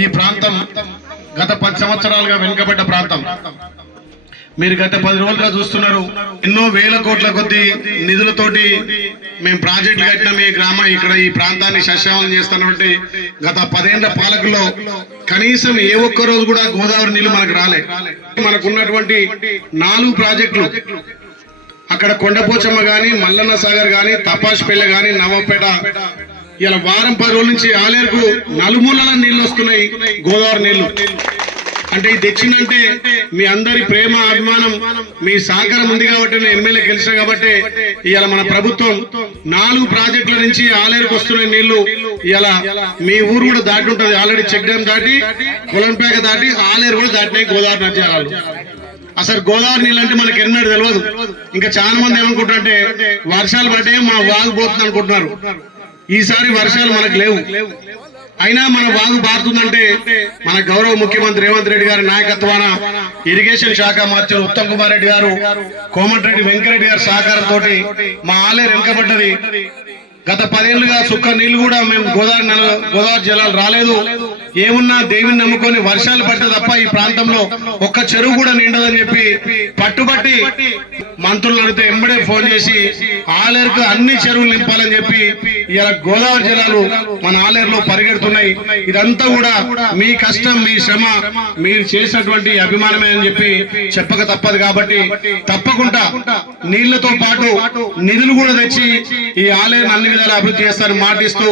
ఈ ప్రాంతం గత 10 సంవత్సరాలుగా వెనుకబడ్డ ప్రాంతం. మీరు గత 10 రోజులుగా చూస్తున్నారు, ఎన్నో వేల కోట్ల కొద్ది నిధులతోటి మేము ప్రాజెక్టులు కట్టినాం. ఈ ఇక్కడ ఈ ప్రాంతాన్ని సస్యశ్యామలం చేస్తున్నటువంటి గత 10 ఏళ్ల పాలకుల్లో కనీసం ఏ ఒక్క రోజు కూడా గోదావరి నీళ్లు మనకు రాలే. మనకున్నటువంటి 4 ప్రాజెక్టులు, అక్కడ కొండపోచమ్మ గాని, మల్లన్న సాగర్ గాని, తపాష్పల్లి గాని, నవపేట, ఇలా వారం 10 రోజుల నుంచి ఆలేరుకు నలుమూలల నీళ్లు వస్తున్నాయి, గోదావరి నీళ్లు. అంటే ఇది తెచ్చిందంటే మీ అందరి ప్రేమ, అభిమానం, మీ సహకారం ఉంది కాబట్టి, నేను ఎమ్మెల్యే గెలిచా కాబట్టి ఇవాళ మన ప్రభుత్వం 4 ప్రాజెక్టుల నుంచి ఆలేరుకు వస్తున్న నీళ్లు ఇవాళ మీ ఊరు కూడా దాటి ఉంటుంది. ఆల్రెడీ చెక్ డ్యామ్ దాటి, కొలంపేక దాటి, ఆలేరు కూడా దాటినాయి గోదావరి నద్యాలు. అసలు గోదావరి నీళ్ళు అంటే మనకి ఎన్నడూ తెలియదు. ఇంకా చాలా మంది ఏమనుకుంటారంటే వర్షాలు పడ్డే మా వాగు పోతుంది అనుకుంటున్నారు. ఈసారి వర్షాలు మనకు లేవు, అయినా మన వాగు బారుతుందంటే మన గౌరవ ముఖ్యమంత్రి రేవంత్ రెడ్డి గారి నాయకత్వాన ఇరిగేషన్ శాఖ మంత్రులు ఉత్తమ్ కుమార్ రెడ్డి గారు, కోమటిరెడ్డి వెంకరెడ్డి గారి సహకారంతో మా ఆలేరు వెనుకబడ్డది. గత 10 ఏళ్లుగా సుక్క నీళ్లు కూడా మేము గోదావరి జలాలు రాలేదు. ఏమున్నా దేవుని నమ్ముకొని వర్షాలు పడితే తప్ప ఈ ప్రాంతంలో ఒక్క చెరువు కూడా నిండదని చెప్పి పట్టుబట్టి మంత్రులు అడిగితే ఎంబడే ఫోన్ చేసి ఆలేరుకు అన్ని చెరువులు నింపాలని చెప్పి ఇలా గోదావరి జలాలు మన ఆలేరులో పరిగెడుతున్నాయి. ఇదంతా కూడా మీ కష్టం, మీ శ్రమ, మీరు చేసినటువంటి అభిమానమే అని చెప్పి చెప్పక తప్పదు. కాబట్టి తప్పకుండా నీళ్లతో పాటు నిధులు కూడా తెచ్చి ఈ ఆలయాన్ని అన్ని విధాలు అభివృద్ధి చేస్తారని మాటిస్తూ